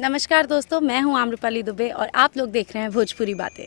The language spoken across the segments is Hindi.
नमस्कार दोस्तों, मैं हूं आम्रपाली दुबे और आप लोग देख रहे हैं भोजपुरी बातें।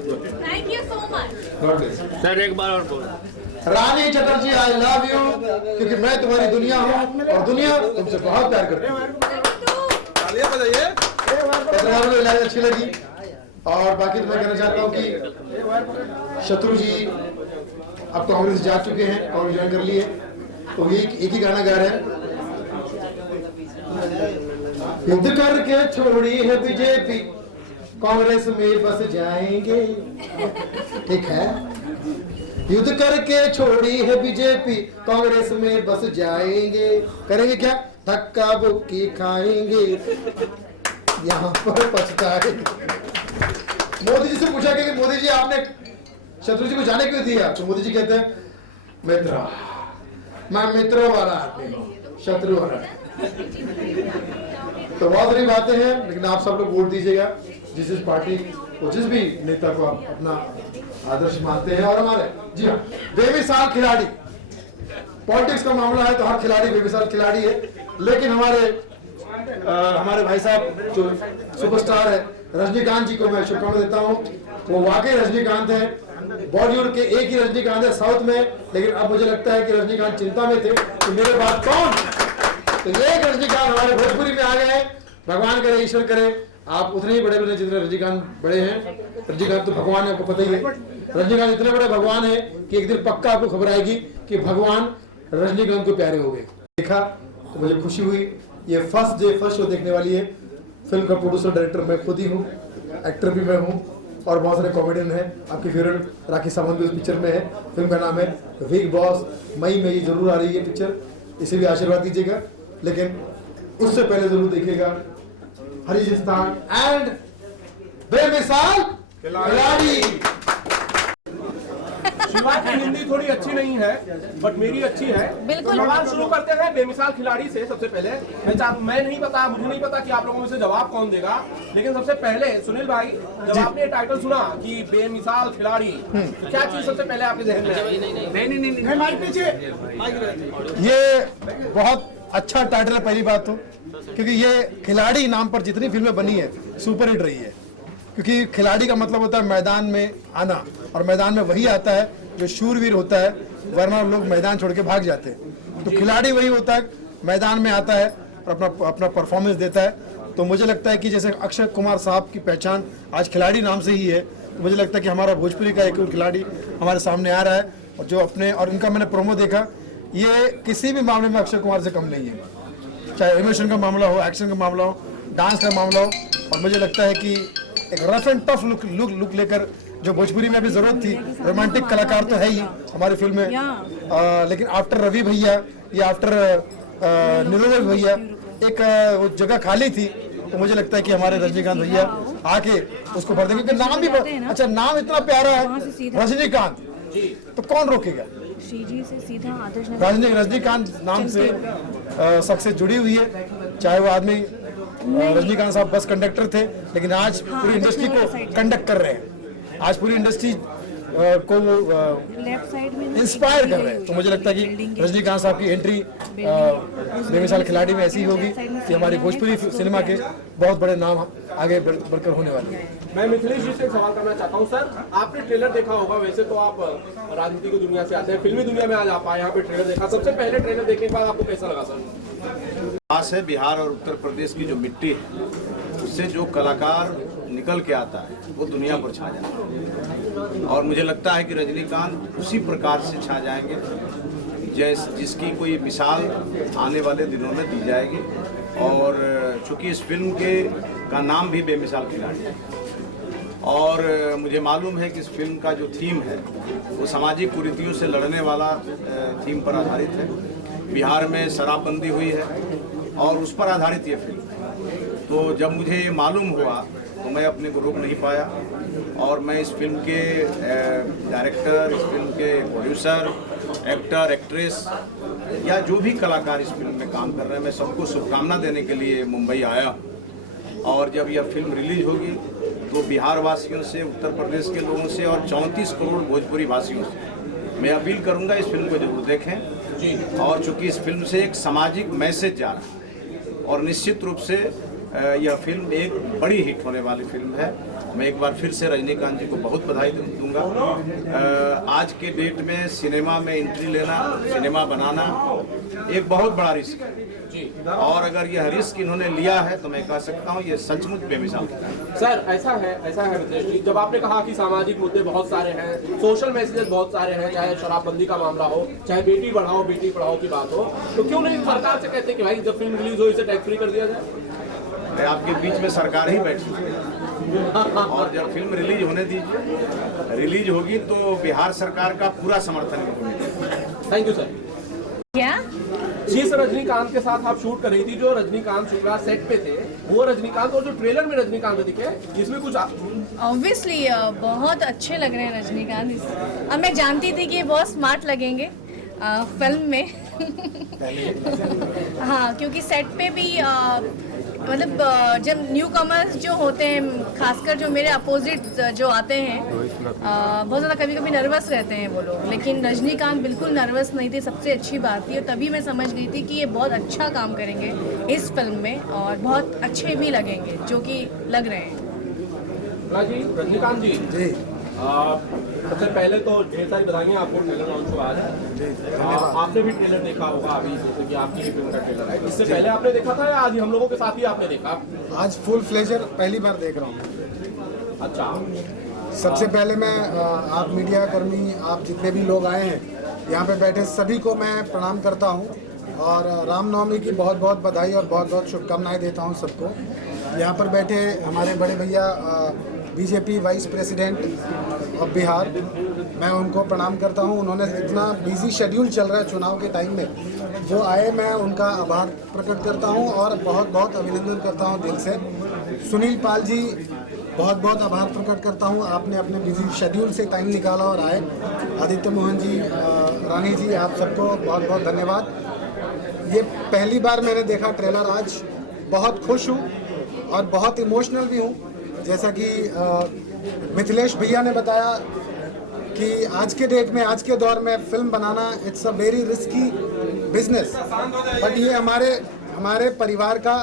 Thank you so much. God bless. Sir एक बार और बोल। रानी चटर्जी आई लव यू, क्योंकि मैं तुम्हारी दुनिया हूँ और दुनिया तुमसे बहुत प्यार करती है। इलाज अच्छी लगी। और बाकी तो मैं कहना चाहता हूँ कि शत्रु जी अब तो कांग्रेस जा चुके हैं और ज्वाइन कर लिए, तो एक ही गाना गा रहे हैं। युद्ध करके छोड़ी है बीजेपी, कांग्रेस में बस जाएंगे। ठीक है, युद्ध करके छोड़ी है बीजेपी, कांग्रेस में बस जाएंगे। करेंगे क्या? धक्का बुक्की खाएंगे, यहाँ पर पछताएंगे। मोदी जी से पूछा कि मोदी जी आपने शत्रु जी को जाने क्यों दिया, तो मोदी जी कहते हैं मित्र, मैं मित्रों वाला आदमी हूँ, शत्रु वाला। तो बहुत सारी बातें हैं, लेकिन आप सब लोग वोट दीजिएगा जिस पार्टी को, जिस भी नेता को आप अपना आदर्श मानते हैं। और हमारे जी हाँ, बेमिसाल खिलाड़ी, पॉलिटिक्स का मामला है तो हर खिलाड़ी बेमिसाल खिलाड़ी है, लेकिन हमारे भाई साहब जो सुपरस्टार है रजनीकांत जी को मैं शुभकामनाएं देता हूँ। वो वाकई रजनीकांत है, बॉलीवुड के एक ही रजनीकांत है साउथ में, लेकिन अब मुझे लगता है कि रजनीकांत चिंता में थे कि मेरे बाद कौन, तो ये एक रजनीकांत हमारे भोजपुरी में आ गए हैं। भगवान करे, ईश्वर करे आप उतने ही बड़े बने जितने रजनीकांत बड़े हैं। रजनीकांत तो भगवान है, आपको पता ही है। रजनीकांत इतने बड़े भगवान है कि एक दिन पक्का आपको खबर आएगी कि भगवान रजनीकांत को प्यारे हो गए। देखा तो मुझे खुशी हुई। ये फर्स्ट शो देखने वाली है। फिल्म का प्रोड्यूसर डायरेक्टर मैं खुद ही हूँ, एक्टर भी मैं हूँ, और बहुत सारे कॉमेडियन हैं। आपकी फेवरेट राखी सावंत भी उस पिक्चर में है। फिल्म का नाम है बिग बॉस। मई में ये जरूर आ रही है पिक्चर, इसे भी आशीर्वाद दीजिएगा। लेकिन उससे पहले जरूर देखिएगा हरीजिस्तान एंड बेमिसाल खिलाड़ी। शिवा की हिंदी थोड़ी अच्छी नहीं है, बट मेरी अच्छी है। बिल्कुल। सवाल शुरू करते हैं बेमिसाल खिलाड़ी से। सबसे पहले मुझे नहीं पता कि आप लोगों में से जवाब कौन देगा, लेकिन सबसे पहले सुनील भाई, जब आपने टाइटल सुना कि बेमिसाल खिलाड़ी, तो क्या चीज सबसे पहले आपके जहन में आई? नहीं, ये बहुत अच्छा टाइटल है पहली बात तो, क्योंकि ये खिलाड़ी नाम पर जितनी फिल्में बनी है सुपर हिट रही है। क्योंकि खिलाड़ी का मतलब होता है मैदान में आना, और मैदान में वही आता है जो शूरवीर होता है, वरना लोग मैदान छोड़ के भाग जाते हैं। तो खिलाड़ी वही होता है, मैदान में आता है और अपना परफॉर्मेंस देता है। तो मुझे लगता है कि जैसे अक्षय कुमार साहब की पहचान आज खिलाड़ी नाम से ही है, तो मुझे लगता है कि हमारा भोजपुरी का एक खिलाड़ी हमारे सामने आ रहा है। और जो और इनका मैंने प्रोमो देखा, ये किसी भी मामले में अक्षय कुमार से कम नहीं है, चाहे इमोशन का मामला हो, एक्शन का मामला हो, डांस का मामला हो। और मुझे लगता है कि एक रफ एंड टफ लुक लेकर, जो भोजपुरी में भी जरूरत थी, रोमांटिक कलाकार तो है ही हमारी फिल्म में, लेकिन आफ्टर रवि भैया या आफ्टर निरोधक भैया एक वो जगह खाली थी। तो मुझे लगता है कि हमारे रजनीकांत भैया आके उसको भर देंगे, क्योंकि नाम भी अच्छा, नाम इतना प्यारा है रजनीकांत, तो कौन रोकेगा। रजनीकांत नाम से सक्सेस जुड़ी हुई है, चाहे वो आदमी रजनीकांत साहब बस कंडक्टर थे, लेकिन आज पूरी इंडस्ट्री को कंडक्ट कर रहे हैं। आज पूरी इंडस्ट्री को इंस्पायर कर रहे हैं। तो मुझे लगता है कि रजनीकांत साहब की एंट्री बेमिसाल खिलाड़ी में ऐसी होगी कि हमारी भोजपुरी सिनेमा के बहुत बड़े नाम आगे बढ़कर होने वाले हैं। मैं मिथिलेश जी से एक सवाल करना चाहता हूँ। सर, आपने ट्रेलर देखा होगा, वैसे तो आप राजनीति की दुनिया से आते हैं, फिल्मी दुनिया में आज आप आए, यहाँ पे ट्रेलर देखा। सबसे पहले ट्रेलर देखने के बाद आपको कैसा लगा सर? खास है बिहार और उत्तर प्रदेश की जो मिट्टी है, उससे जो कलाकार निकल के आता है वो दुनिया पर छा जाता है। और मुझे लगता है कि रजनीकांत उसी प्रकार से छा जाएंगे जिसकी कोई मिसाल आने वाले दिनों में दी जाएगी। और चूंकि इस फिल्म का नाम भी बेमिसाल खिलाड़ी है, और मुझे मालूम है कि इस फिल्म का जो थीम है वो सामाजिक कुरीतियों से लड़ने वाला थीम पर आधारित है। बिहार में शराबबंदी हुई है और उस पर आधारित ये फिल्म है। तो जब मुझे ये मालूम हुआ तो मैं अपने को रोक नहीं पाया, और मैं इस फिल्म के डायरेक्टर, इस फिल्म के प्रोड्यूसर, एक्टर, एक्ट्रेस या जो भी कलाकार इस फिल्म में काम कर रहे हैं, मैं सबको शुभकामना देने के लिए मुंबई आया। और जब यह फिल्म रिलीज होगी तो बिहार वासियों से, उत्तर प्रदेश के लोगों से और 34 करोड़ भोजपुरी भाषियों से मैं अपील करूंगा इस फिल्म को जरूर देखें जी। और चूंकि इस फिल्म से एक सामाजिक मैसेज जा रहा है, और निश्चित रूप से यह फिल्म एक बड़ी हिट होने वाली फिल्म है। मैं एक बार फिर से रजनीकांत जी को बहुत बधाई दूंगा। आज के डेट में सिनेमा में एंट्री लेना, सिनेमा बनाना एक बहुत बड़ा रिस्क है और अगर यह रिस्क इन्होंने लिया है तो मैं कह सकता हूँ ये सचमुच बेमिसाल है। सर ऐसा है मितेश जी, जब आपने कहा कि सामाजिक मुद्दे बहुत सारे हैं, सोशल मैसेजेस बहुत सारे हैं, चाहे शराबबंदी का मामला हो, चाहे बेटी बढ़ाओ बेटी पढ़ाओ की बात हो, तो क्यों नहीं सरकार से कहते कि भाई जब फिल्म रिलीज हो इसे टैक्स फ्री कर दिया जाए? आपके बीच में सरकार ही बैठी है और जब फिल्म रिलीज होने दीजिए, रिलीज होगी तो बिहार सरकार का पूरा समर्थन मिलेगा। Thank you sir. क्या जिस रजनीकांत के साथ आप शूट कर रही थी, जो रजनीकांत शुक्ला सेट पे थे, वो रजनीकांत और जो ट्रेलर में रजनीकांत दिखे, इसमें कुछ ऑब्वियसली बहुत अच्छे लग रहे हैं रजनीकांत। अब मैं जानती थी कि ये बहुत स्मार्ट लगेंगे फिल्म में हाँ, क्योंकि सेट पे भी मतलब जब न्यू कमर्स जो होते हैं, खासकर जो मेरे अपोजिट जो आते हैं, बहुत ज़्यादा कभी कभी नर्वस रहते हैं वो लोग, लेकिन रजनीकांत बिल्कुल नर्वस नहीं थे। सबसे अच्छी बात थी और तभी मैं समझ गई थी कि ये बहुत अच्छा काम करेंगे इस फिल्म में और बहुत अच्छे भी लगेंगे, जो कि लग रहे हैं। जी रजनीकांत जी सबसे पहले तो ढेर सारी बधाइयाँ आपको, ट्रेलर लॉन्च हुआ आज। आपने भी ट्रेलर देखा होगा अभी, जैसे कि आपकी ही फिल्म का ट्रेलर है, इससे पहले आपने देखा था या आज हम लोगों के साथ ही आपने देखा? आज फुल फ्लेजर पहली बार देख रहा हूँ। अच्छा, सबसे पहले मैं आप मीडिया कर्मी, आप जितने भी लोग आए हैं यहाँ पे बैठे, सभी को मैं प्रणाम करता हूँ और रामनवमी की बहुत बहुत बधाई और बहुत बहुत शुभकामनाएं देता हूँ सबको। यहाँ पर बैठे हमारे बड़े भैया BJP vice president of Bihar, मैं उनको प्रणाम करता हूँ। उन्होंने इतना बिजी शेड्यूल चल रहा है चुनाव के टाइम में, जो आए, मैं उनका आभार प्रकट करता हूँ और बहुत बहुत अभिनंदन करता हूँ दिल से। सुनील पाल जी, बहुत बहुत आभार प्रकट करता हूँ, आपने अपने बिजी शेड्यूल से टाइम निकाला और आए। आदित्य मोहन जी, रानी जी, आप सबको बहुत बहुत धन्यवाद। ये पहली बार मैंने देखा ट्रेलर आज, बहुत खुश हूँ और बहुत इमोशनल भी हूँ। जैसा कि मिथिलेश भैया ने बताया कि आज के डेट में, आज के दौर में film banana it's a very risky business, but ये हमारे परिवार का,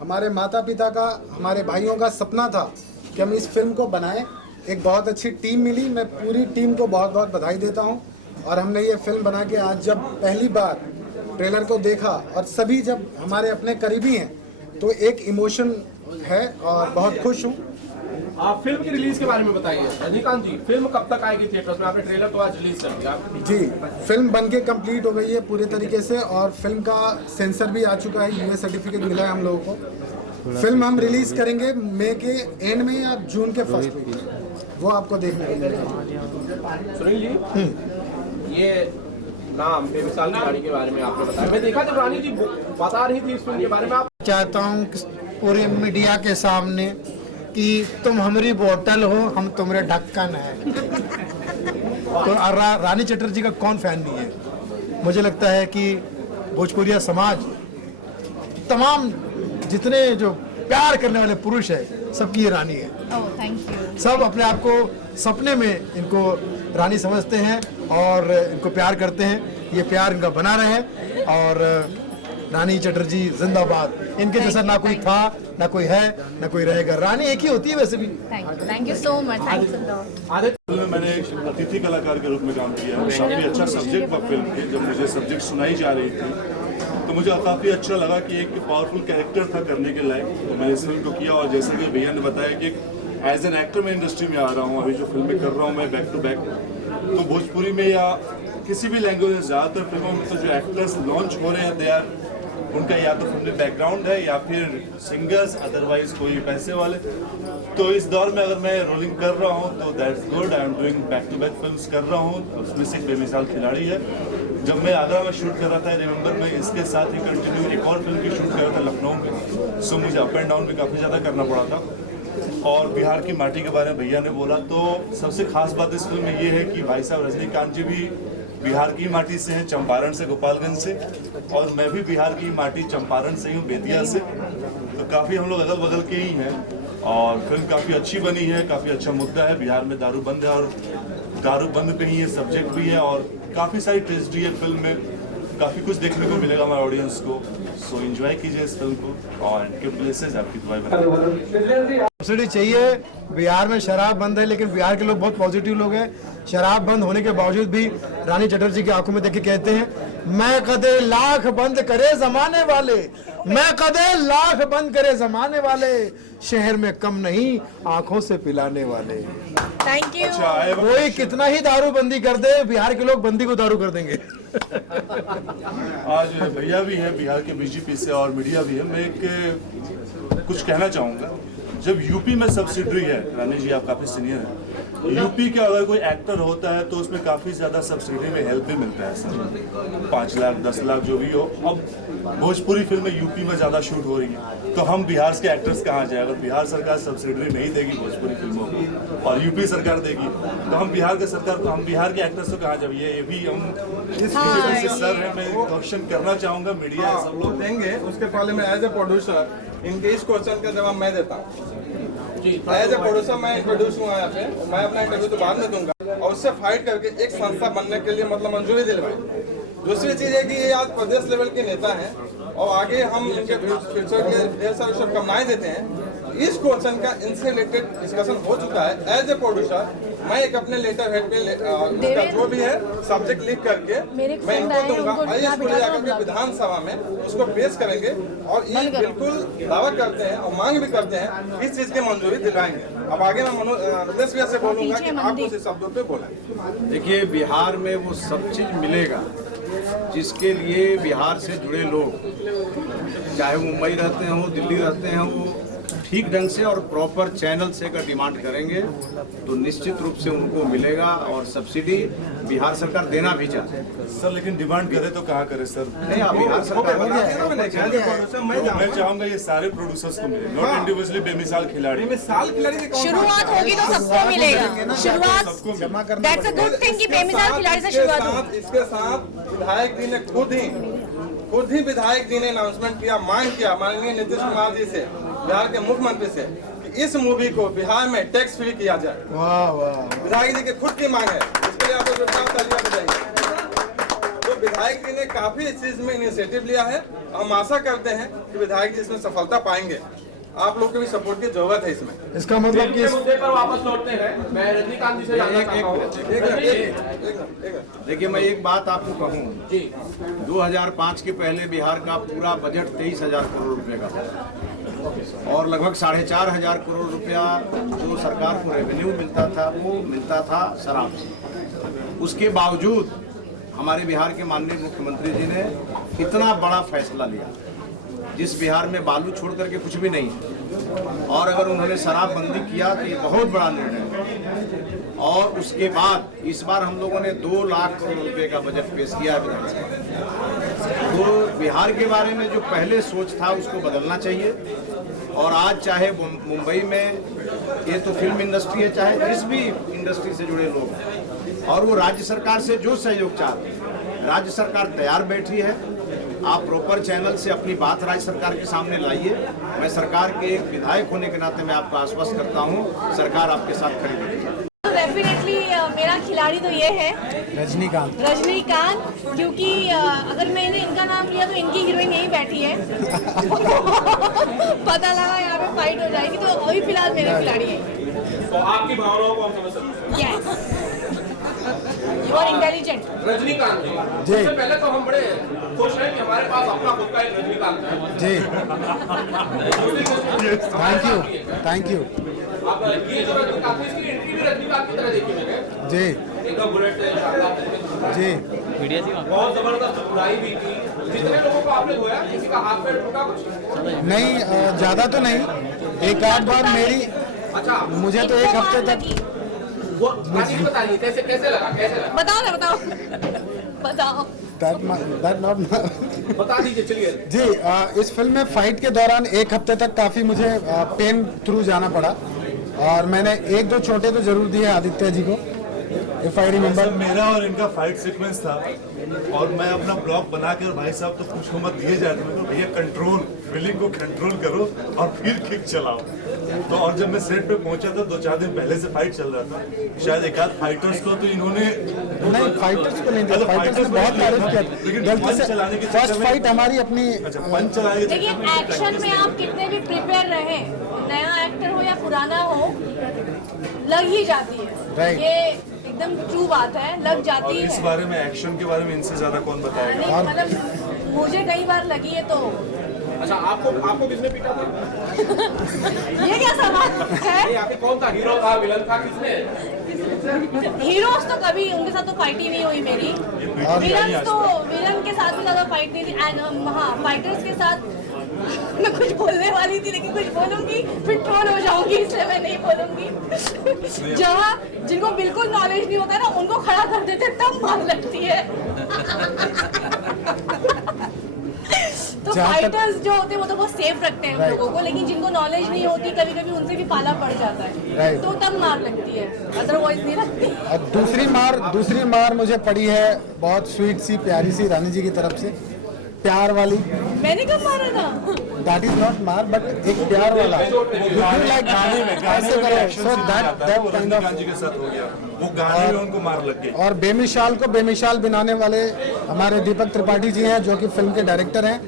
हमारे माता पिता का, हमारे भाइयों का सपना था कि हम इस फिल्म को बनाएं। एक बहुत अच्छी टीम मिली, मैं पूरी टीम को बहुत बहुत बधाई देता हूं। और हमने ये फिल्म बना के आज जब पहली बार ट्रेलर को देखा और सभी जब हमारे अपने करीबी हैं तो एक इमोशन है और बहुत खुश हूँ। आप फिल्म की रिलीज के बारे में बताइए रजनीकांत जी, फिल्म कब तक आएगी थिएटर्स में? आपने ट्रेलर तो आज रिलीज कर दिया जी, फिल्म बनके कंप्लीट हो गई है पूरे तरीके से और फिल्म का सेंसर भी आ चुका है, यूएस सर्टिफिकेट मिला है हम लोगों को। फिल्म हम रिलीज करेंगे मई के एंड में या जून के फर्स्ट वीक में, वो आपको देखने को मिलेगा। सुनील जी, ये नाम बेमिसाल खिलाड़ी के बारे में आपने बताया, मैं देखा जब रानी जी बता रही थी इस फिल्म के बारे में। आप चाहता हूँ पूरे मीडिया के सामने कि तुम हमारी बोतल हो, हम तुम्हारे ढक्कन है। तो रानी चटर्जी का कौन फैन नहीं है? मुझे लगता है कि भोजपुरिया समाज, तमाम जितने जो प्यार करने वाले पुरुष है, सबकी ये रानी है। Thank you. सब अपने आप को सपने में इनको रानी समझते हैं और इनको प्यार करते हैं। ये प्यार इनका बना रहे और रानी चटर्जी जिंदाबाद। इनके जैसा ना कोई था, ना कोई है, ना कोई रहेगा। रानी एक ही होती है वैसे भी। Thank you so much. Aditya, मैंने एक अतिथि कलाकार के रूप में काम किया है। काफ़ी अच्छा सब्जेक्ट था फिल्म के। जब मुझे सब्जेक्ट सुनाई जा रही थी तो मुझे काफ़ी अच्छा लगा कि एक पावरफुल कैरेक्टर था करने के लायक, तो मैंने इस फिल्म को किया। और जैसे कि भैया ने बताया कि एज एन एक्टर मैं इंडस्ट्री में आ रहा हूँ, अभी जो फिल्में कर रहा हूँ मैं बैक टू बैक, तो भोजपुरी में या किसी भी लैंग्वेज में ज़्यादातर फिल्मों में तो जो एक्टर्स लॉन्च हो रहे हैं दे आर, उनका या तो फिल्म बैकग्राउंड है या फिर सिंगर्स, अदरवाइज कोई पैसे वाले। तो इस दौर में अगर मैं रोलिंग कर रहा हूँ तो that's good. I am doing back to back films कर रहा हूँ, उसमें से एक बेमिसाल खिलाड़ी है। जब मैं आगरा में शूट कर रहा था, रिमेंबर में इसके साथ ही कंटिन्यू एक और फिल्म की शूट कर रहा था लखनऊ में, सो मुझे अप एंड डाउन भी काफ़ी ज़्यादा करना पड़ा था। और बिहार की माटी के बारे में भैया ने बोला, तो सबसे खास बात इस फिल्म में ये है कि भाई साहब रजनीकांत जी भी बिहार की माटी से हैं, चंपारण से, गोपालगंज से, और मैं भी बिहार की माटी चंपारण से हूँ, बेतिया से। तो काफ़ी हम लोग अगल बगल के ही हैं और फिल्म काफ़ी अच्छी बनी है। काफ़ी अच्छा मुद्दा है, बिहार में दारू बंद है और दारू बंद पे ही ये सब्जेक्ट भी है और काफ़ी सारी ट्रेजेडी है फिल्म में। काफ़ी कुछ देखने को मिलेगा हमारे ऑडियंस को। सो एंजॉय कीजिए इस फिल्म को और इनके प्लेसेस आपकी दुआएं बनाइए। सब्सिडी चाहिए। बिहार में शराब बंद है, लेकिन बिहार के लोग बहुत पॉजिटिव लोग हैं। शराब बंद होने के बावजूद भी रानी चटर्जी की आंखों में देख के कहते हैं, मैं कदे लाख बंद करे जमाने वाले, मैं कदे लाख बंद करे जमाने वाले, शहर में कम नहीं आंखों से पिलाने वाले। Thank you. कोई कितना ही दारू बंदी कर दे, बिहार के लोग बंदी को दारू कर देंगे। आज भैया भी हैं बिहार के बीजेपी से और मीडिया भी है। मैं एक कुछ कहना चाहूँगा। जब यूपी में सब्सिडी है, रानी जी आप काफ़ी सीनियर हैं, यूपी का अगर कोई एक्टर होता है तो उसमें काफ़ी ज़्यादा सब्सिडी में हेल्प भी मिलता है सर, 5 लाख 10 लाख जो भी हो। अब भोजपुरी फिल्में यूपी में ज़्यादा शूट हो रही हैं, तो हम बिहार के एक्टर्स कहाँ जाए? अगर बिहार सरकार सब्सिडी नहीं देगी भोजपुरी फिल्मों को और यूपी सरकार देगी, तो हम बिहार के एक्टर्स को कहाँ जाए? ये भी हम इस विषय से सर है, मैं क्वेश्चन करना चाहूँगा मीडिया सब लोग देंगे। उसके पहले मैं एज ए प्रोड्यूसर इनके इस क्वेश्चन का जवाब मैं देता हूँ। एज ए प्रोड्यूसर मैं इंट्रोड्यूस हुआ यहाँ पे, मैं अपना इंटरव्यू तो बाद में दूंगा और उससे फाइट करके एक संस्था बनने के लिए मतलब मंजूरी दिलवाई। दूसरी चीज है कि ये आज प्रदेश लेवल के नेता हैं और आगे हम इनके फ्यूचर के ढेर सारी शुभकामनाएं देते हैं। इस क्वेश्चन का इनसे रिलेटेड डिस्कशन हो चुका है। एज ए प्रोड्यूसर मैं एक अपने लेटर हेड पे उसका जो भी है सब्जेक्ट लिख करके मैं इनको दूंगा और इसको ले जाकर के विधानसभा में उसको पेश करेंगे और ये बिल्कुल दावा करते हैं और मांग भी करते हैं इस चीज की मंजूरी दिलाएंगे। अब आगे मैं मनोज भैया से बोलूंगा कि आप उसी शब्दों पे बोलें। देखिए, बिहार में वो सब चीज़ मिलेगा जिसके लिए बिहार से जुड़े लोग, चाहे वो मुंबई रहते हैं, वो दिल्ली रहते हैं, वो ठीक ढंग से और प्रॉपर चैनल से अगर डिमांड करेंगे तो निश्चित रूप से उनको मिलेगा और सब्सिडी बिहार सरकार देना भी चाहते हैं। सर लेकिन डिमांड करे तो कहाँ करे सर? नहीं, आप बिहार सरकार मैं चाहूँगा ये सारे प्रोड्यूसर्स को मिले, नॉट इंडिविजुअली बेमिसाल खिलाड़ी। शुरुआत होगी तो सबको मिलेगा। शुरुआत दैट्स अ गुड थिंग कि बेमिसाल खिलाड़ी से शुरुआत होगी। इसके साथ विधायक जी ने खुद ही विधायक जी ने अनाउंसमेंट किया, मांग किया माननीय नीतीश कुमार जी से, बिहार के मुख्यमंत्री से, कि इस मूवी को बिहार में टैक्स फ्री किया जाए। वाह वाह, विधायक जी की खुद की मांग है, इसके लिए आपको जोरदार तालियां बजाएंगे। तो विधायक जी ने काफी इस चीज में इनिशिएटिव लिया है। हम आशा करते हैं कि विधायक जी इसमें सफलता पाएंगे। आप लोग की भी सपोर्ट की जरूरत है इसमें। इसका मतलब कि मुद्दे पर वापस लौटते हैं। मैं रजनीकांत जी से जानना चाहता हूं। देखिए, मैं एक बात आपको कहूँ जी, 2005 के पहले बिहार का पूरा बजट 23,000 करोड़ रुपए का था और लगभग 4,500 करोड़ रुपया जो सरकार को रेवेन्यू मिलता था वो मिलता था शराब से। उसके बावजूद हमारे बिहार के माननीय मुख्यमंत्री जी ने इतना बड़ा फैसला लिया, जिस बिहार में बालू छोड़ करके कुछ भी नहीं है, और अगर उन्होंने शराबबंदी किया तो ये बहुत बड़ा निर्णय है। और उसके बाद इस बार हम लोगों ने 2 लाख करोड़ रुपए का बजट पेश किया है। तो बिहार के बारे में जो पहले सोच था उसको बदलना चाहिए। और आज चाहे मुंबई में ये तो फिल्म इंडस्ट्री है, चाहे जिस भी इंडस्ट्री से जुड़े लोग हैं, और वो राज्य सरकार से जो सहयोग चाहते हैं, राज्य सरकार तैयार बैठी है। आप प्रॉपर चैनल से अपनी बात राज्य सरकार के सामने लाइए। मैं सरकार के एक विधायक होने के नाते मैं आपको आश्वस्त करता हूँ, सरकार आपके साथ खड़ी रहेगी। डेफिनेटली मेरा खिलाड़ी तो ये है रजनीकांत, क्योंकि अगर मैंने इनका नाम लिया तो इनकी हीरोइन यही बैठी है। पता लगा यहाँ पे फाइट हो जाएगी, तो अभी फिलहाल मेरे खिलाड़ी है। तो आपकी भावनाओं को हम समझ सकते हैं। Yes, you are intelligent. Rajinikanth ji, सबसे पहले तो हम बड़े खुश हैं कि हमारे पास अपना खुद का एक रजनीकांत है जी, थैंक यू आप ये जो रजनीकांत है, इसकी एंट्री भी रजनीकांत की तरह देखी मैंने जी एकदम बुलेट से शानदार तरीके से। जी। बहुत जबरदस्त बुराई भी की। जितने लोगों को आपने धोया, किसी का हाथ पैर टूटा कुछ? नहीं, ज्यादा तो नहीं, एक आध बार मेरी, अच्छा, मुझे तो एक हफ्ते तक वो बात बताइए कैसे लगा? बताओ। बता दीजिए, चलिए जी। इस फिल्म में फाइट के दौरान एक हफ्ते तक काफ़ी मुझे पेन थ्रू जाना पड़ा और मैंने 1-2 चोटें तो जरूर दी है आदित्य जी को, इफ आई रिमेम्बर। मेरा और इनका फाइट सीक्वेंस था और मैं अपना ब्लॉग बनाकर भाई साहब तो खुशनुमा दिए जाते हैं, भैया कंट्रोल, फीलिंग को कंट्रोल करो और फिर किक चलाओ। तो और जब मैं सेट पे पहुंचा था 2-4 दिन पहले से फाइट चल रहा था, शायद एक आध फाइटर्स को तो इन्होंने नहीं, फाइटर्स को नहीं दिया, फाइटर्स ने बहुत तारीफ किया, लेकिन गलती पंच से चलाने के फर्स्ट चक्कर में- फाइट हमारी अपनी। अच्छा, पंच चलाने के देखिए, चक्कर में एक्शन में आप कितने भी प्रिपेयर रहे, नया एक्टर हो या पुराना हो, लग ही जाती है। Right. ये एकदम ट्रू बात है, लग और जाती इस है। बारे में, एक्शन के बारे में इनसे ज्यादा कौन बताएगा? नहीं, मतलब मुझे कई बार लगी है तो अच्छा, आपको किसने पीटा था? ये क्या सवाल है? ये आखिर कौन था, हीरो था, विलन था, किसने? हीरोज तो कभी उनके साथ तो फाइट ही नहीं हुई मेरी। विलन के साथ भी ज्यादा फाइट नहीं थी। एंड हाँ, फाइटर्स के साथ मैं कुछ बोलने वाली थी लेकिन कुछ बोलूंगी फिर ट्रोल हो जाऊंगी, इसलिए मैं नहीं बोलूंगी। जहाँ जिनको बिल्कुल नॉलेज नहीं होता ना, उनको खड़ा कर देते तब मार लगती है। तो फाइटर्स जो होते हैं वो तो बहुत सेफ रखते हैं लोगों को, लेकिन जिनको नॉलेज नहीं होती कभी कभी उनसे भी पाला पड़ जाता है, तो तब मार लगती है, अदरवाइज नहीं लगती। और दूसरी मार मुझे पड़ी है बहुत स्वीट सी, प्यारी सी, रानी जी की तरफ से, प्यार वाली। मैंने कब मारा था? दैट इज नॉट मार, बट एक प्यार वाला। गाने में ऐसे करो, एक्शन so सीन that आता है, वो kind of- रजनीकांत जी के साथ हो गया, वो गाने में उनको मार लग गई। और बेमिसाल को बेमिसाल बनाने वाले हमारे दीपक त्रिपाठी जी हैं, जो कि फिल्म के डायरेक्टर हैं।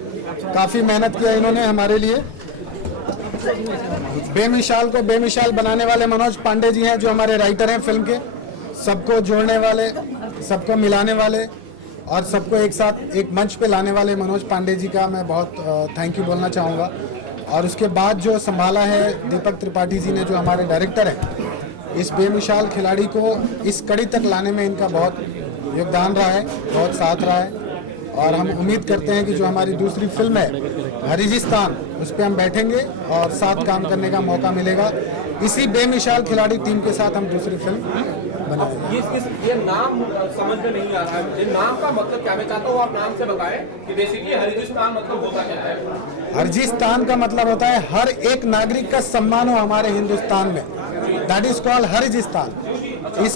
काफ़ी मेहनत किया इन्होंने हमारे लिए। बेमिसाल को बेमिसाल बनाने वाले मनोज पांडे जी हैं, जो हमारे राइटर हैं फिल्म के। सबको जोड़ने वाले, सबको मिलाने वाले और सबको एक साथ एक मंच पे लाने वाले मनोज पांडे जी का मैं बहुत थैंक यू बोलना चाहूँगा। और उसके बाद जो संभाला है दीपक त्रिपाठी जी ने, जो हमारे डायरेक्टर हैं, इस बेमिसाल खिलाड़ी को इस कड़ी तक लाने में इनका बहुत योगदान रहा है, बहुत साथ रहा है। और हम उम्मीद करते हैं कि जो हमारी दूसरी फिल्म है हरिजिस्तान, उस पर हम बैठेंगे और साथ काम करने का मौका मिलेगा। इसी बेमिसाल खिलाड़ी टीम के साथ हम दूसरी फिल्म बनाएंगे। ये नाम समझ में नहीं आ रहा है, ये नाम का मतलब क्या? मैं चाहता हूँ आप नाम से बताएं कि बेसिकली हरिजिस्तान मतलब होता क्या है? हरिजिस्तान का मतलब होता है हर एक नागरिक का सम्मान हो हमारे हिंदुस्तान में, दैट इज कॉल्ड हरिजिस्तान। इस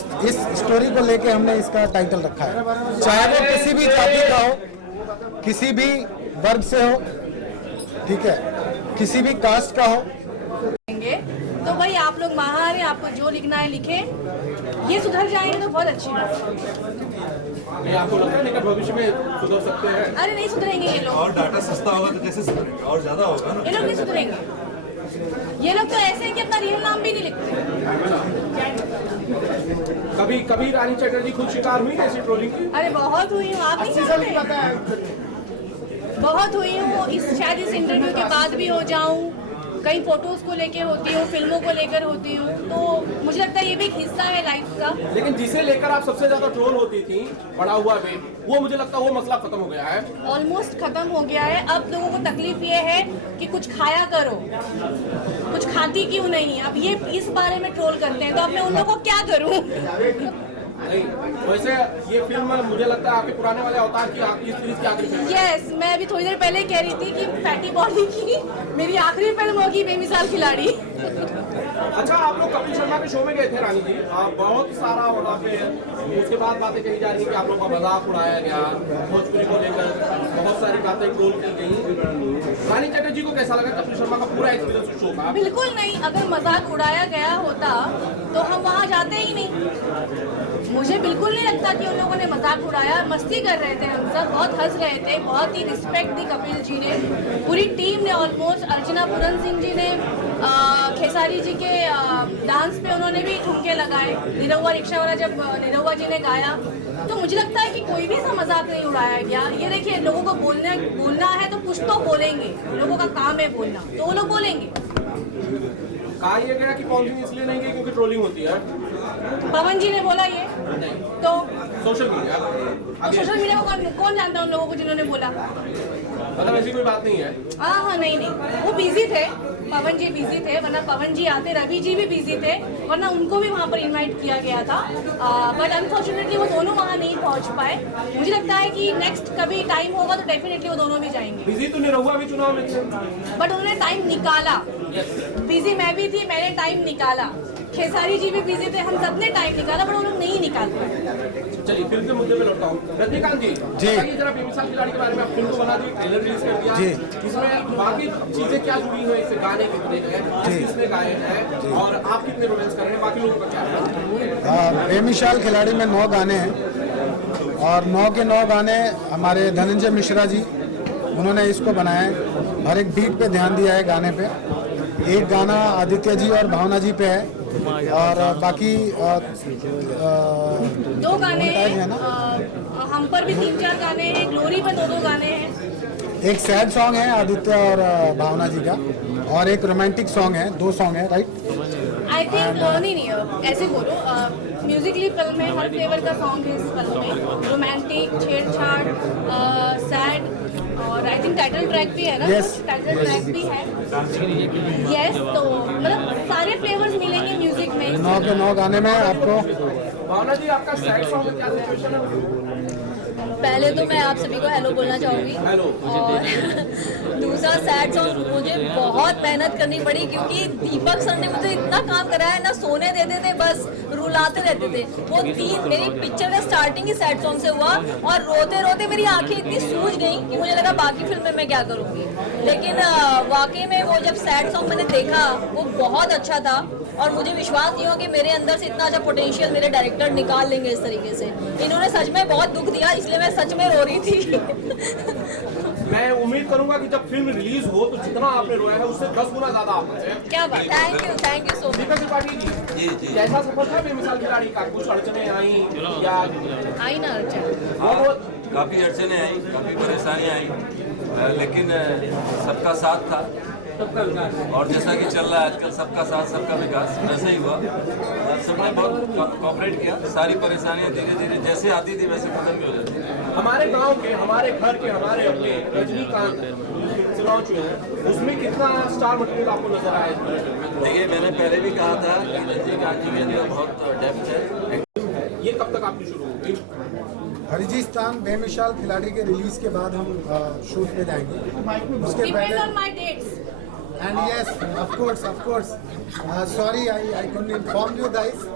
स्टोरी को लेके हमने इसका टाइटल रखा है। चाहे वो किसी भी जाति का हो, किसी भी वर्ग से हो, ठीक है, किसी भी कास्ट का हो। तो भाई आप लोग महान हैं, आपको जो लिखना है लिखें। ये सुधर जाएंगे तो बहुत अच्छी बात है। ये आपको लगता है कि भविष्य में सुधर सकते हैं? अरे नहीं सुधरेंगे ये लोग, और डाटा सस्ता होगा तो कैसे सुधरेगा? और ज्यादा होगा ना। ये लोग नहीं सुधरेंगे। ये लोग तो ऐसे हैं कि अपना रियल नाम भी नहीं लिखते। कभी रानी चटर्जी खुद शिकार हुई ऐसी ट्रोलिंग की? अरे बहुत हुई हूँ, आप नहीं जानते? बहुत हुई हूँ। शायद इस इंटरव्यू के बाद भी हो जाऊँ। कई फोटोज को लेके होती हूँ, फिल्मों को लेकर होती हूँ, तो मुझे लगता है ये भी एक हिस्सा है लाइफ का। लेकिन जिसे लेकर आप सबसे ज्यादा ट्रोल होती थी, बढ़ा हुआ वेट, वो मुझे लगता है वो मसला खत्म हो गया है। ऑलमोस्ट खत्म हो गया है। अब लोगों को तकलीफ ये है कि कुछ खाया करो, कुछ खाती क्यों नहीं। अब ये इस बारे में ट्रोल करते हैं, तो अब मैं उन लोगों को क्या करूँ? नहीं, वैसे ये फिल्म मुझे लगता है आपके पुराने वाले अवतार की इस सीरीज की आखिरी फिल्म है। यस, मैं अभी थोड़ी देर पहले कह रही थी कि फैटी बॉडी की मेरी आखिरी फिल्म होगी बेमिसाल खिलाड़ी। अच्छा, आप लोग कपिल शर्मा के शो में गए थे रानी जी, आप बहुत सारा वहाँ पे उसके बाद बातें कही जा रही है कि आप लोगों का मजाक उड़ाया गया, भोजपुरी को लेकर बहुत सारी बातें ट्रोल की गई। रानी चटर्जी को कैसा लगा कपिल शर्मा का पूरा एक्सपीरियंस उस शो का? बिल्कुल नहीं, अगर मजाक उड़ाया गया होता तो हम वहाँ जाते ही नहीं। मुझे बिल्कुल नहीं लगता कि उन लोगों ने मजाक उड़ाया। मस्ती कर रहे थे हम सब, बहुत हंस रहे थे, बहुत ही रिस्पेक्ट दी कपिल जी ने, पूरी टीम ने ऑलमोस्ट। अर्चना पूरन सिंह जी ने खेसारी जी के डांस पे उन्होंने भी ठुमके लगाए। निरहुआ रिक्शा वाला जब निरहुआ जी ने गाया, तो मुझे लगता है कि कोई भी सा मजाक नहीं उड़ाया गया। ये देखिए, लोगों को बोलना है तो कुछ तो बोलेंगे, लोगों का काम है बोलना, तो वो लोग बोलेंगे। कहा यह गया कि पॉलिसी इसलिए नहीं गई क्योंकि ट्रोलिंग होती है? पवन जी ने बोला ये, तो सोशल मीडिया, सोशल मीडिया को कौन जानता है उन लोगों को जिन्होंने बोला? मतलब ऐसी कोई बात नहीं है। हाँ, नहीं, वो बिजी थे, पवन जी बिजी थे, वरना पवन जी आते, रवि जी भी बिजी थे, वरना उनको भी वहाँ पर इनवाइट किया गया था। बट अनफॉर्चुनेटली वो दोनों वहाँ नहीं पहुँच पाए। मुझे लगता है कि नेक्स्ट कभी टाइम होगा तो डेफिनेटली वो दोनों भी जाएंगे। बिजी तो निरहुआ भी चुनाव में थे, बट उन्होंने टाइम निकाला। बिजी मैं भी थी, मैंने टाइम निकाला। खेसारी जी भी बिजी थे, हम सबने टाइम निकाला पर वो लोग नहीं निकाल पाए। चलिए फिल्म के मुद्दे पे लौटता हूँ। रजनीकांत जी बताइए जरा बेमिसाल खिलाड़ी के बारे में। आप फिल्म को बना दी, ट्रेलर रिलीज कर दिया, इसमें बाकी चीजें क्या जुड़ी हुई, इससे गाने कितने हैं, किसने गाए हैं और आप कितने रोमांस कर रहे हैं, बाकी लोगों का क्या है? बेमिसाल खिलाड़ी में 9 गाने हैं और 9 के 9 गाने हमारे धनंजय मिश्रा जी उन्होंने इसको बनाया है। हर एक बीट पे ध्यान दिया है गाने पे। एक गाना आदित्य जी और भावना जी पे है और बाकी 2 गाने है ना। हम पर भी 3-4 गाने हैं, ग्लोरी पे 2-2 गाने हैं। एक सैड सॉन्ग है आदित्य और भावना जी का और एक रोमांटिक सॉन्ग है। 2 सॉन्ग है, राइट? आई थिंक नहीं ऐसे बोलो, म्यूजिकली फिल्म है, हर फ्लेवर का सॉन्ग है इस फिल्म में। रोमांटिक, छेड़छाड़, सैड और आई थिंक टाइटल ट्रैक भी है ना। Yes. टाइटल ट्रैक भी है। यस, तो मतलब सारे फ्लेवर्स मिलेंगे म्यूजिक में। 9 के 9 गाने में आपको। भावना जी आपका सैड सॉन्ग में क्या सिचुएशन है? पहले तो मैं आप सभी को हेलो बोलना चाहूँगी। हेलो। और दूसरा सैड सॉन्ग मुझे बहुत मेहनत करनी पड़ी क्योंकि दीपक सर ने मुझे इतना काम कराया, ना सोने देते थे, बस रुलाते रहते थे। वो 3 मेरी पिक्चर का स्टार्टिंग ही सैड सॉन्ग से हुआ और रोते रोते मेरी आंखें इतनी सूज गई कि मुझे लगा बाकी फिल्म में मैं क्या करूँगी। लेकिन वाकई में वो जब सैड सॉन्ग मैंने देखा वो बहुत अच्छा था और मुझे विश्वास नहीं हो कि मेरे अंदर से इतना अच्छा पोटेंशियल मेरे डायरेक्टर निकाल लेंगे इस तरीके से। इन्होंने सच में बहुत दुख दिया, इसलिए मैं सच में रो रही थी। मैं उम्मीद करूंगा कि जब फिल्म रिलीज हो तो जितना आपने रोया है उससे 10 गुना ज्यादा आप हंसे। क्या बात, थैंक यू सो मच। दीपक त्रिपाठी जी कैसा सफर था बेमिसाल खिलाड़ी का? कुछ अड़चने आई या आई ना अर्चन? बहुत काफ़ी अड़चने आई, काफ़ी परेशानियाँ आई, लेकिन सबका साथ था और जैसा कि चल रहा है आजकल सबका साथ सबका विकास, वैसा ही हुआ। सबने बहुत कोऑपरेट किया। सारी परेशानियाँ धीरे धीरे जैसे आती थी वैसे खत्म भी हो जाती थी। हमारे गांव के, हमारे घर के, हमारे अपने रजनीकांत चुनाव हुए हैं, उसमें कितना स्टार मटेरियल आपको नजर आया इसमें? देखिए मैंने पहले भी कहा था कि रजनीकांत जी के अंदर बहुत डेप्थ है। ये कब तक आपकी शुरू होगी? हरिजिस्तान बेमिसाल खिलाड़ी के रिलीज के बाद हम शूट पे जाएंगे। उसके डिपेंड पहले on my dates. And yes, of course. Sorry, I couldn't inform you guys.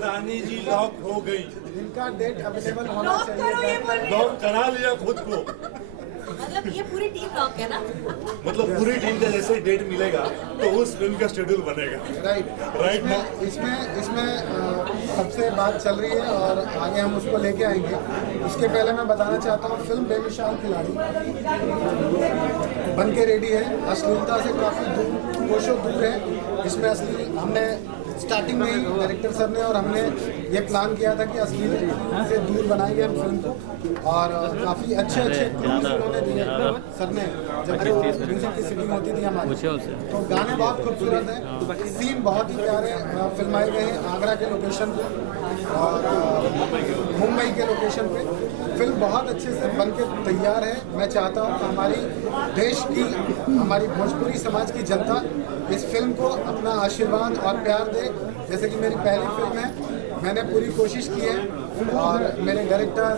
Rani ji lock हो गई। इनका डेट अवेलेबल होना लॉक करो ये चाहिए। बोल रही लॉक करा लिया खुद को। मतलब ये पूरी टीम लॉक है ना? मतलब पूरी टीम का जैसे डेट मिलेगा तो उस फिल्म का शेड्यूल बनेगा। राइट। इसमें सबसे बात चल रही है और आगे हम उसको लेके आएंगे। उसके पहले मैं बताना चाहता हूँ फिल्म बेमिसाल खिलाड़ी बन के रेडी है। अश्लीलता से काफ़ी कोशों दूर है। इसमें असली हमने स्टार्टिंग में ही डायरेक्टर सर ने और हमने ये प्लान किया था कि अश्लील से दूर बनाएंगे हम फिल्म को और काफ़ी अच्छे क्लूज उन्होंने दिए सर ने। जब म्यूजिक की सीटिंग होती थी हमारी तो गाने बहुत खूबसूरत हैं, सीन बहुत ही प्यारे फिल्माए गए हैं आगरा के लोकेशन पे और मुंबई के लोकेशन पे। फिल्म बहुत अच्छे से बन के तैयार है। मैं चाहता हूँ कि हमारी देश की, हमारी भोजपुरी समाज की जनता इस फिल्म को अपना आशीर्वाद और प्यार दे। जैसे कि मेरी पहली फिल्म है, मैंने पूरी कोशिश की है और मेरे डायरेक्टर,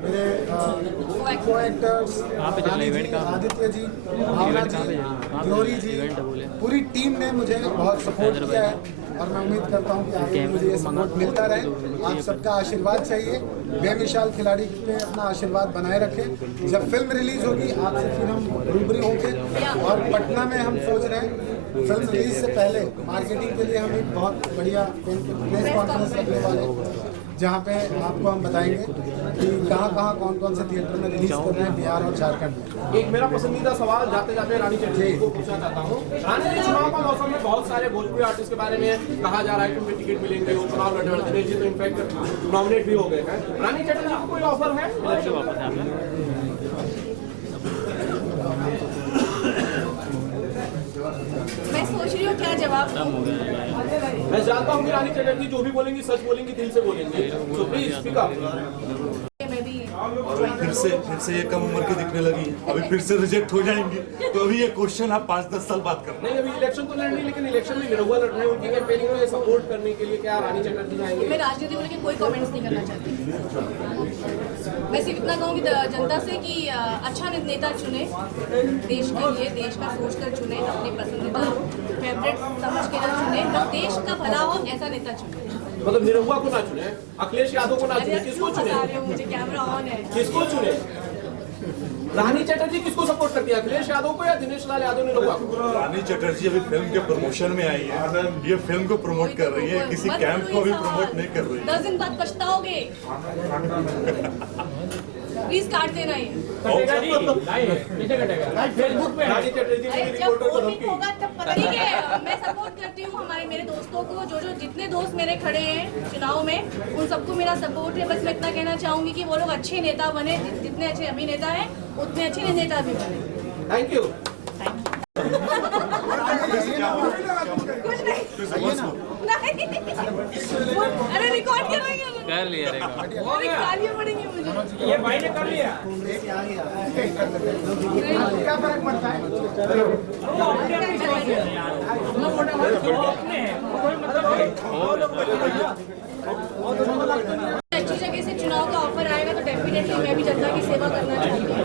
मेरे को एक्टर्स आदित्य जी, भावना जी, ग्लोरी जी, पूरी टीम ने मुझे बहुत सपोर्ट किया है और मैं उम्मीद करता हूँ कि आगे मुझे ये सपोर्ट मिलता रहे। आप सबका आशीर्वाद चाहिए। बेमिसाल खिलाड़ी पे अपना आशीर्वाद बनाए रखें। जब फिल्म रिलीज होगी आपसे फिर हम रूबरू होंगे और पटना में हम सोच रहे हैं फिल्म रिलीज से पहले मार्केटिंग के लिए हम एक बहुत बढ़िया प्रेस कॉन्फ्रेंस रखने वाले हैं जहाँ पे आपको हम बताएंगे कि कहाँ कौन से थिएटर में रिलीज कर रहे हैं बिहार और झारखंड में। एक मेरा पसंदीदा सवाल जाते जाते रानी चटर्जी को पूछना चाहता हूँ। रानी जी, चुनाव का मौसम में बहुत सारे भोजपुरी आर्टिस्ट के बारे में कहा जा रहा है कि उनको टिकट मिलेंगे, वो चुनाव लड़ रहे हैं। दिनेश जी तो इनफैक्ट नॉमिनेट भी हो गए हैं। रानी चटर्जी को कोई ऑफर है? मैं सोच रही हूँ क्या जवाब दूँ। मैं जानता हूँ कि रानी चटर्जी जो भी बोलेंगी सच बोलेंगी, दिल से बोलेंगी। तो प्लीज स्पीक अप। मैं भी और फिर से ये कम उम्र की दिखने लगी, अभी फिर से रिजेक्ट हो जाएंगी, तो अभी ये क्वेश्चन आप 5-10 साल बाद करना। नहीं, अभी इलेक्शन तो लड़ रही, लेकिन इलेक्शन में निरहुआ लड़ रहे हैं, उनकी कैंपेनिंग में सपोर्ट करने के लिए क्या रानी चटर्जी जाएंगे? मैं राजनीति को लेकर कोई कमेंट्स नहीं करना चाहती। मैं सिर्फ इतना कहूँगी जनता से कि अच्छा नेता चुने, देश के लिए, देश का सोच कर चुने, अपने पसंदीदा फेवरेट समझ के ना चुने, बस देश का भला हो ऐसा नेता चुने। मतलब निरहुआ को ना चुने, अखिलेश यादव को ना अरे चुने, आप किसको क्यों चुने? बता रहे हो मुझे? कैमरा ऑन है। किसको चुने? रानी चटर्जी किसको सपोर्ट करती है, अखिलेश यादव को या दिनेश लाल यादव निरहुआ को? रानी चटर्जी अभी फिल्म के प्रमोशन में आई है, ये फिल्म को प्रमोट कर रही है, किसी कैंप को भी प्रमोट नहीं कर रही है। 10 दिन बाद पछताओगे। प्लीज काट देना ये। रानी चटर्जी अरे ने जब रिपोर्टर को वोटिंग धमकी। होगा तब पता नहीं है। मैं सपोर्ट करती हूँ मेरे दोस्तों को, जो जितने दोस्त मेरे खड़े हैं चुनाव में, उन सबको मेरा सपोर्ट है। बस मैं इतना कहना चाहूंगी कि वो लोग अच्छे नेता बने, जितने अच्छे अभिनेता हैं उतने अच्छे नेता भी बने। Thank you. कुछ नहीं, अरे रिकॉर्ड कर लिया गालियाँ पड़ेंगी मुझे। ये भाई ने कर लिया। क्या फर्क पड़ता है? अच्छी जगह से चुनाव का ऑफर आएगा तो डेफिनेटली मैं भी जनता की सेवा करना चाहती हूँ।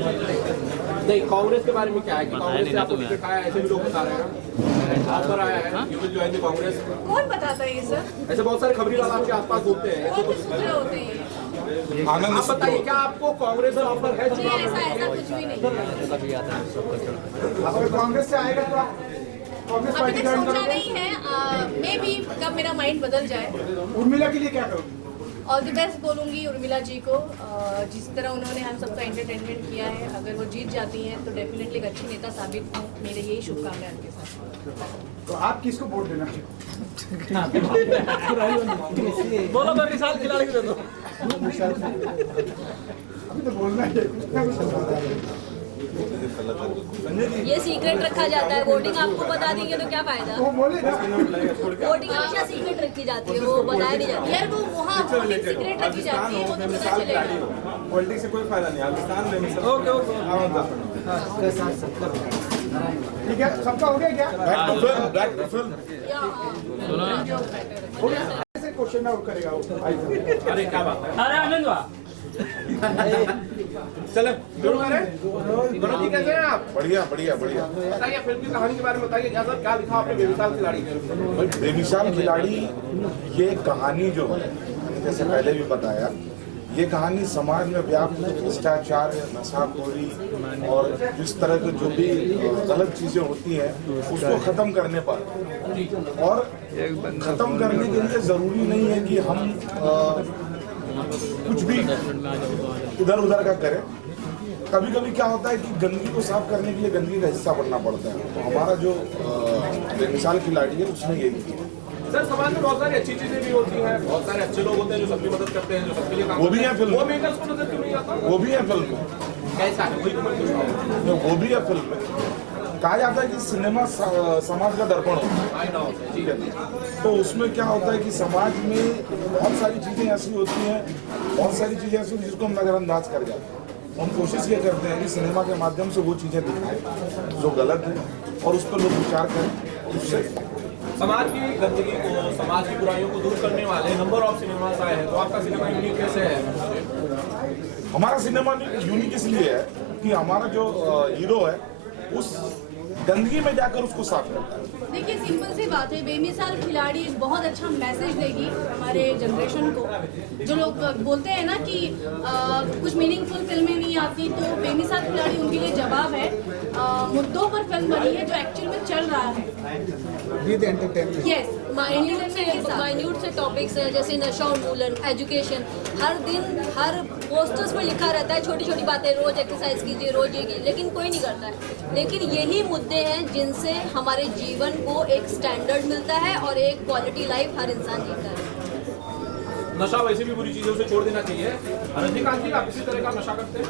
नहीं, कांग्रेस के बारे में क्या है कि कांग्रेस से आपको टिकट आया, ऐसे भी लोग बता रहे हैं। ऑफर आया है, you will join the Congress. कौन बताता है ये सर? ऐसे बहुत सारे खबरी वाले आपके आसपास घूमते हैं। कौन सूत्र होते हैं ये? आप बताइए, क्या आपको कांग्रेस से ऑफर है? जी ऐसा कुछ भी नहीं है। अगर कांग्रेस से आएगा तो आप कांग्रेस अभी पार्टी तक ज्वाइन सोचा करोगे? नहीं है, मे बी कब मेरा माइंड बदल जाए। उर्मिला के लिए क्या करोगे? ऑल द बेस्ट बोलूँगी उर्मिला जी को। जिस तरह उन्होंने हम सबका एंटरटेनमेंट किया है, अगर वो जीत जाती हैं तो डेफिनेटली एक अच्छी नेता साबित हों। मेरे यही शुभकामनाएं उनके साथ। तो आप किसको वोट देना चाहते बोलो, मैं मिसाल खिलाड़ी दे दो। अभी तो बोलना है कुछ ना कुछ। ये सीक्रेट रखा जाता है, वोटिंग आपको बता देंगे तो क्या फायदा? वो बोले ना। वोटिंग हमेशा सीक्रेट रखी जाती है, वो बताया नहीं जाता। यार वो वहाँ सीक्रेट रखी जाती है, वो तो पता चलेगा। पॉलिटिक्स से कोई फायदा नहीं, पाकिस्तान में मिसाल। ओके ठीक है, सबका हो गया क्या? ऐसे क्वेश्चन आउट करेगा वो। अरे क्या बात है? अरे आनंद चले शुरू करें। दोनों ठीक कैसे हैं आप? बढ़िया बढ़िया बढ़िया। बताइए फिल्म की कहानी के बारे में बताइए। क्या सर, क्या लिखा आपने बेमिसाल खिलाड़ी में? बेमिसाल खिलाड़ी, ये कहानी जो है, जैसे पहले भी बताया, ये कहानी समाज में व्याप्त भ्रष्टाचार, नशाखोरी और जिस तरह के जो भी गलत चीजें होती हैं उसको खत्म करने पर, और खत्म करने के लिए जरूरी नहीं है कि हम कुछ भी इधर उधर का करें। कभी कभी क्या होता है कि गंदगी को साफ करने के लिए गंदगी का हिस्सा बनना पड़ता है। तो हमारा जो बेमिसाल खिलाड़ी है उसने यही किया। सर, समाज में बहुत सारी अच्छी चीजें भी होती हैं, बहुत सारे अच्छे लोग होते हैं जो सबकी मदद करते हैं, जो सबके लिए काम वो भी है फिल्म में। वो मेकर्स को नजर क्यों नहीं आता? वो भी है फिल्म में, कैसा है? वही तो मैं पूछ रहा हूँ। तो वो भी है फिल्म में। कहा जाता है कि सिनेमा समाज का दर्पण होता है, ठीक है। तो उसमें क्या होता है कि समाज में बहुत सारी चीज़ें ऐसी होती हैं, बहुत सारी चीज़ें ऐसी होती हैं जिसको हम नज़रअंदाज कर जाते हैं। हम कोशिश ये करते हैं कि सिनेमा के माध्यम से वो चीज़ें दिखाएं जो गलत है और उस पर लोग विचार करें। उससे समाज की गंदगी को, समाज की बुराइयों को दूर करने वाले नंबर ऑफ सिनेमास आए हैं, तो आपका सिनेमा यूनिक कैसे है? हमारा सिनेमा यूनिक इसलिए है कि हमारा जो हीरो है उस गंदगी में जाकर उसको साफ करता है। देखिए सिंपल सी बात है, बेमिसाल खिलाड़ी एक बहुत अच्छा मैसेज देगी हमारे जनरेशन को। जो लोग बोलते हैं ना कि कुछ मीनिंगफुल फिल्में नहीं आती, तो बेमिसाल खिलाड़ी उनके लिए जवाब है। मुद्दों पर फिल्म बनी है जो एक्चुअल में चल रहा है। With entertainment. यस, माइन्यूट से टॉपिक्स हैं, जैसे नशा उन्मूलन, एजुकेशन। हर दिन हर पोस्टर्स में लिखा रहता है छोटी छोटी बातें, रोज एक्सरसाइज कीजिए, रोज ये कीजिए, लेकिन कोई नहीं करता है। लेकिन यही मुद्दे हैं जिनसे हमारे जीवन को एक स्टैंडर्ड मिलता है और एक क्वालिटी लाइफ हर इंसान जीता है। नशा वैसे भी बुरी चीज है, उसे छोड़ देना चाहिए। रजनीकांत जी, आप किसी तरह का नशा करते हैं?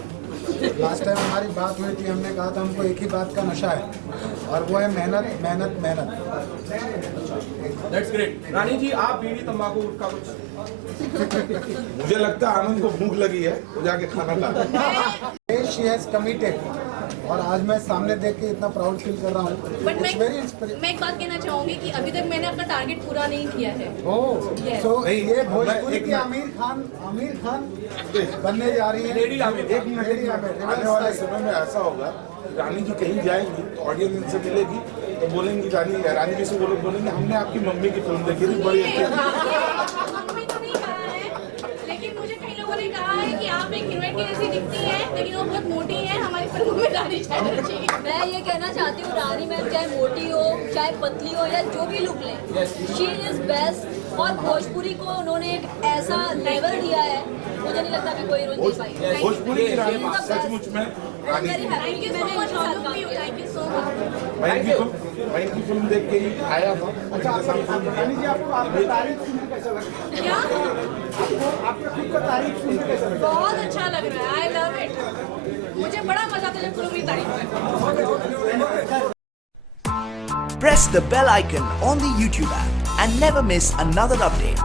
लास्ट टाइम हमारी बात हुई थी, हमने कहा था हमको एक ही बात का नशा है और वो है मेहनत मेहनत मेहनत। That's great. रानी जी, आप बीड़ी तंबाकू का कुछ? मुझे लगता है आनंद को भूख लगी है, वो जाके खाना खा। शी हैज कमिटेड और आज मैं सामने देख के इतना प्राउड फील कर रहा हूँ। But It's very inspiring. मैं एक बात कहना चाहूंगी कि अभी तक मैंने अपना टारगेट पूरा नहीं किया है। तो ये भोजपुरी की आमिर खान बनने जा रही है। लेडी आमिर। एक मिनट आने वाले समय में ऐसा होगा, रानी जी कहीं जाएंगी तो ऑडियंस इनसे मिलेगी तो बोलेंगी, रानी जी से वो लोग बोलेंगे हमने आपकी मम्मी की फिल्म देखी थी, बड़ी अच्छी थी। मम्मी तो नहीं कहा है, लेकिन मुझे कई लोगों ने कहा है कि आप एक हीरोइन की जैसी दिखती हैं, लेकिन वो बहुत मोटी है, हमारी फिल्मों में लानी चाहिए। मैं ये कहना चाहती हूँ, रानी मैम चाहे मोटी हो चाहे पतली हो या जो भी लुक ले, शी इज बेस्ट। और भोजपुरी को उन्होंने एक ऐसा लेवल दिया है, मुझे नहीं लगता कि कोई हीरोइन दे पाई। भोजपुरी की रानी सचमुच में रानी थी। Thank you so much, thank you so much. मैं इनकी फिल्म देख के ही आया था। रानी जी, आपको आपका तारीफ सुन के कैसा लगता क्या? है? आपका खुद का तारीफ सुन के कैसा लगता बहुत अच्छा लग रहा है, आई लव इट। मुझे बड़ा मजा आता है जब लोग मेरी तारीफ करते हैं। Press the bell icon on the YouTube app and never miss another update.